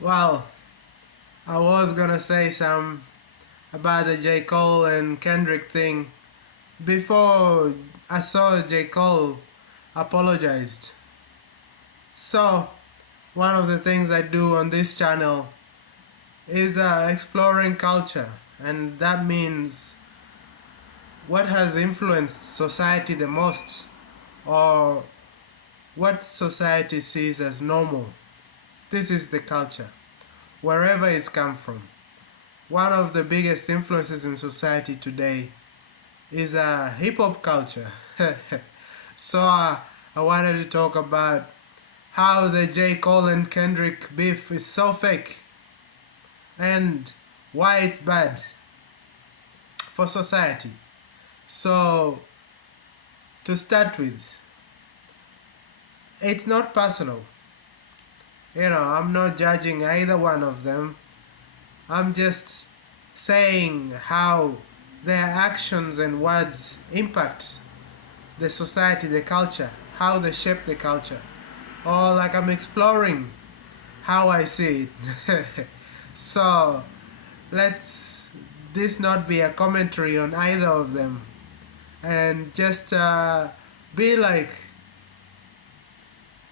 Well, I was gonna say some about the J. Cole and Kendrick thing before I saw J. Cole apologized. So, one of the things I do on this channel is exploring culture, and that means what has influenced society the most, or what society sees as normal. This is the culture, wherever it's come from. One of the biggest influences in society today is hip hop culture. So I wanted to talk about how the J. Cole and Kendrick beef is so fake and why it's bad for society. So, to start with, it's not personal. I'm not judging either one of them. I'm just saying how their actions and words impact the society, the culture, how they shape the culture. Or like I'm exploring how I see it. So let's this not be a commentary on either of them, and just be like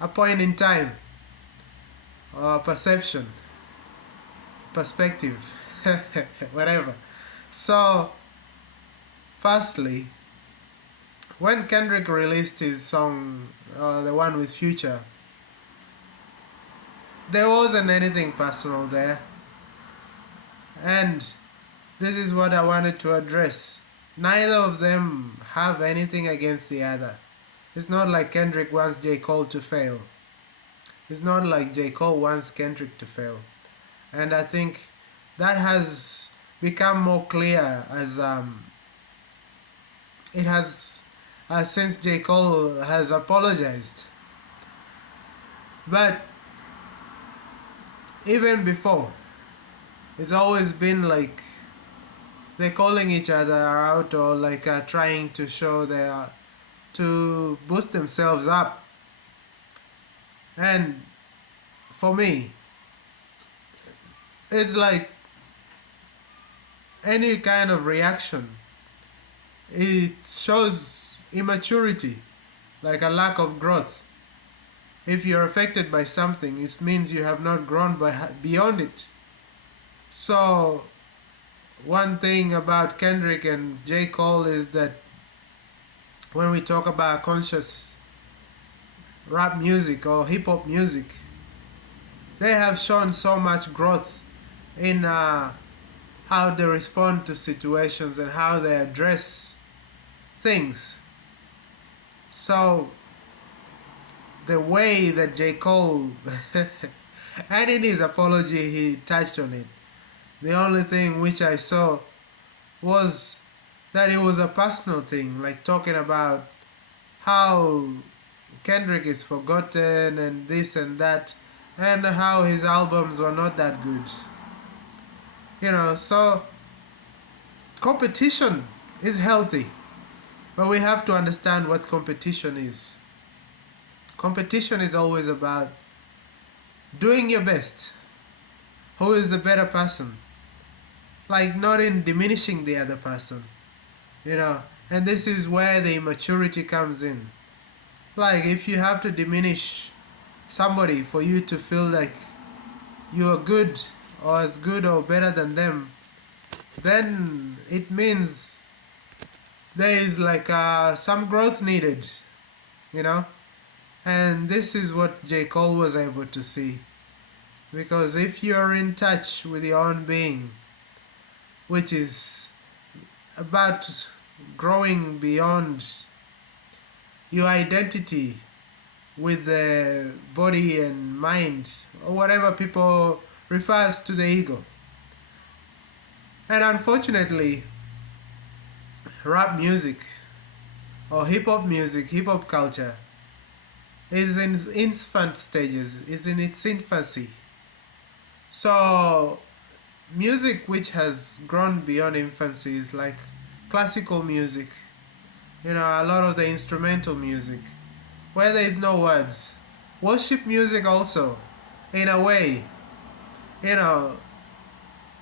a point in time or perception, perspective, whatever. So, firstly, when Kendrick released his song, the one with Future, there wasn't anything personal there. And this is what I wanted to address. Neither of them have anything against the other. It's not like Kendrick wants J. Cole to fail. It's not like J. Cole wants Kendrick to fail. And I think that has become more clear as it has since J. Cole has apologized. But even before, it's always been like they're calling each other out, or like trying to show to boost themselves up. And for me, it's like any kind of reaction, it shows immaturity, like a lack of growth. If you're affected by something, it means you have not grown beyond it. So, one thing about Kendrick and J. Cole is that when we talk about conscious rap music or hip hop music, they have shown so much growth in how they respond to situations and how they address things. So, the way that J. Cole, and in his apology, he touched on it. The only thing which I saw was that it was a personal thing, like talking about how Kendrick is forgotten and this and that, and how his albums were not that good. So competition is healthy, but we have to understand what competition is. Competition is always about doing your best. Who is the better person? Like, not in diminishing the other person, and this is where the immaturity comes in. Like, if you have to diminish somebody for you to feel like you are good or as good or better than them, then it means there is like some growth needed, and this is what J. Cole was able to see. Because if you're in touch with your own being, which is about growing beyond your identity with the body and mind, or whatever people refers to the ego. And unfortunately, rap music or hip hop culture is in its infant stages, is in its infancy. So music which has grown beyond infancy is like classical music, a lot of the instrumental music where there is no words. Worship music also, in a way, you know,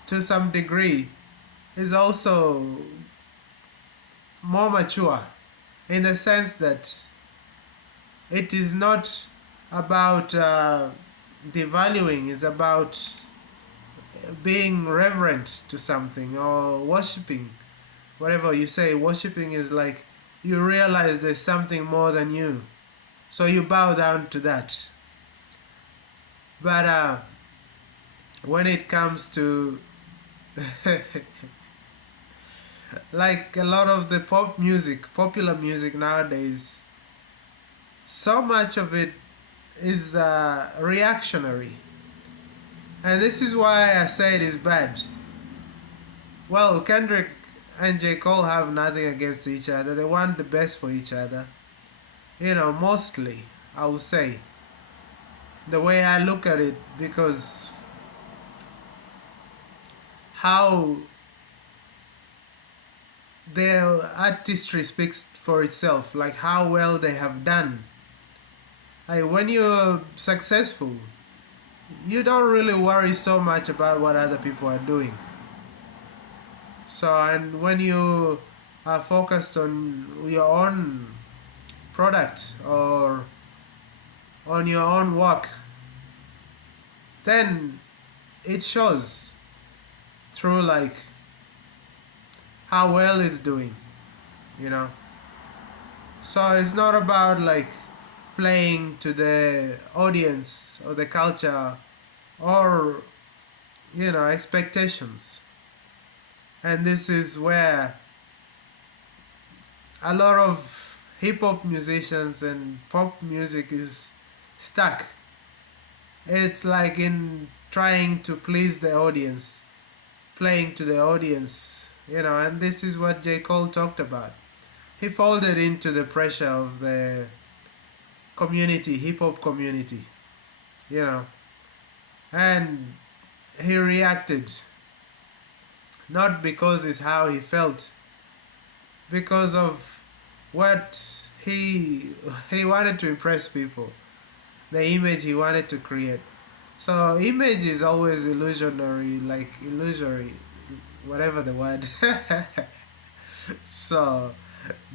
to some degree, is also more mature in the sense that it is not about devaluing, it's about being reverent to something or worshipping. Whatever you say, worshipping is like you realize there's something more than you, so you bow down to that. But when it comes to like a lot of the popular music nowadays, so much of it is reactionary. And this is why I say it is bad. Well, Kendrick and J. Cole have nothing against each other. They want the best for each other. Mostly, I will say. The way I look at it, because how their artistry speaks for itself, like how well they have done. When you're successful, you don't really worry so much about what other people are doing. So, and when you are focused on your own product or on your own work, then it shows through like how well it's doing, you know. So it's not about like playing to the audience or the culture or expectations. And this is where a lot of hip hop musicians and pop music is stuck. It's like in trying to please the audience, playing to the audience, and this is what J. Cole talked about. He folded into the pressure of the community, hip hop community, and he reacted not because it's how he felt, because of what he wanted to impress people, the image he wanted to create. So image is always illusionary, like illusory, whatever the word. So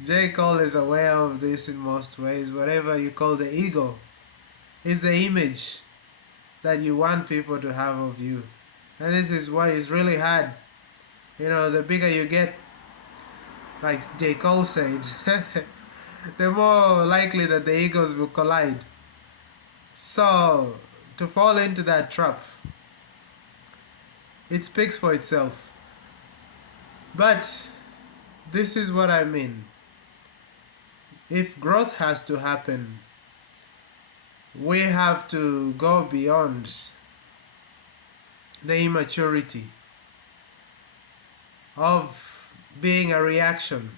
J. Cole is aware of this in most ways. Whatever you call the ego is the image that you want people to have of you. And this is why it's really hard. The bigger you get, like J. Cole said, the more likely that the egos will collide. So, to fall into that trap, it speaks for itself. But this is what I mean. If growth has to happen, we have to go beyond the immaturity of being a reaction,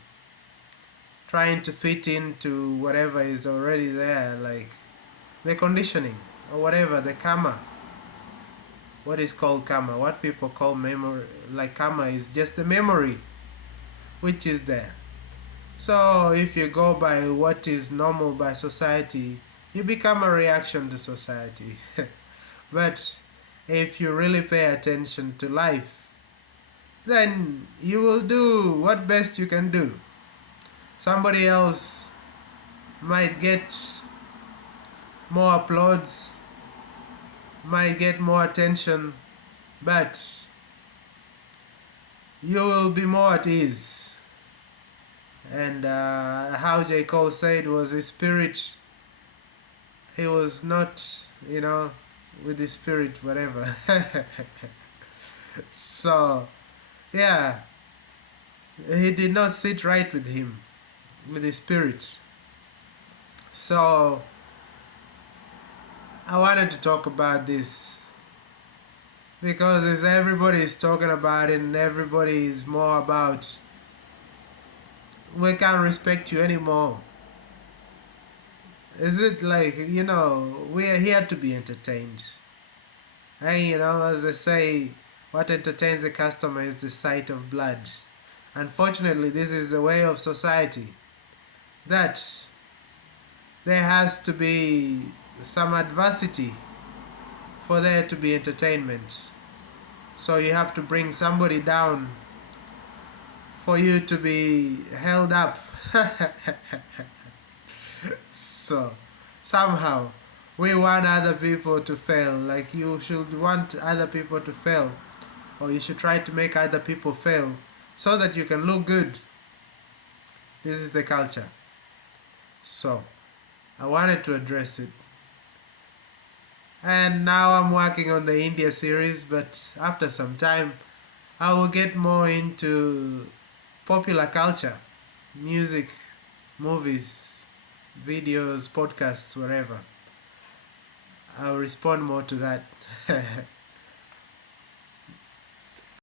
trying to fit into whatever is already there, like the conditioning or whatever, the karma. What is called karma? What people call memory, like karma, is just the memory which is there. So if you go by what is normal by society, you become a reaction to society. But if you really pay attention to life, then you will do what best you can do. Somebody else might get more applause, might get more attention, but you will be more at ease. And how J. Cole said was his spirit, he was not, with his spirit, whatever. So, yeah, he did not sit right with him, with his spirit. So, I wanted to talk about this because as everybody is talking about it and everybody is more about, we can't respect you anymore. Is it like, we are here to be entertained. And, as they say, what entertains the customer is the sight of blood. Unfortunately, this is the way of society, that there has to be some adversity for there to be entertainment. So you have to bring somebody down for you to be held up. So somehow we want other people to fail. Like you should want other people to fail, or you should try to make other people fail so that you can look good. This is the culture. So I wanted to address it. And now I'm working on the India series, but after some time I will get more into popular culture, music, movies, videos, podcasts, whatever. I'll respond more to that.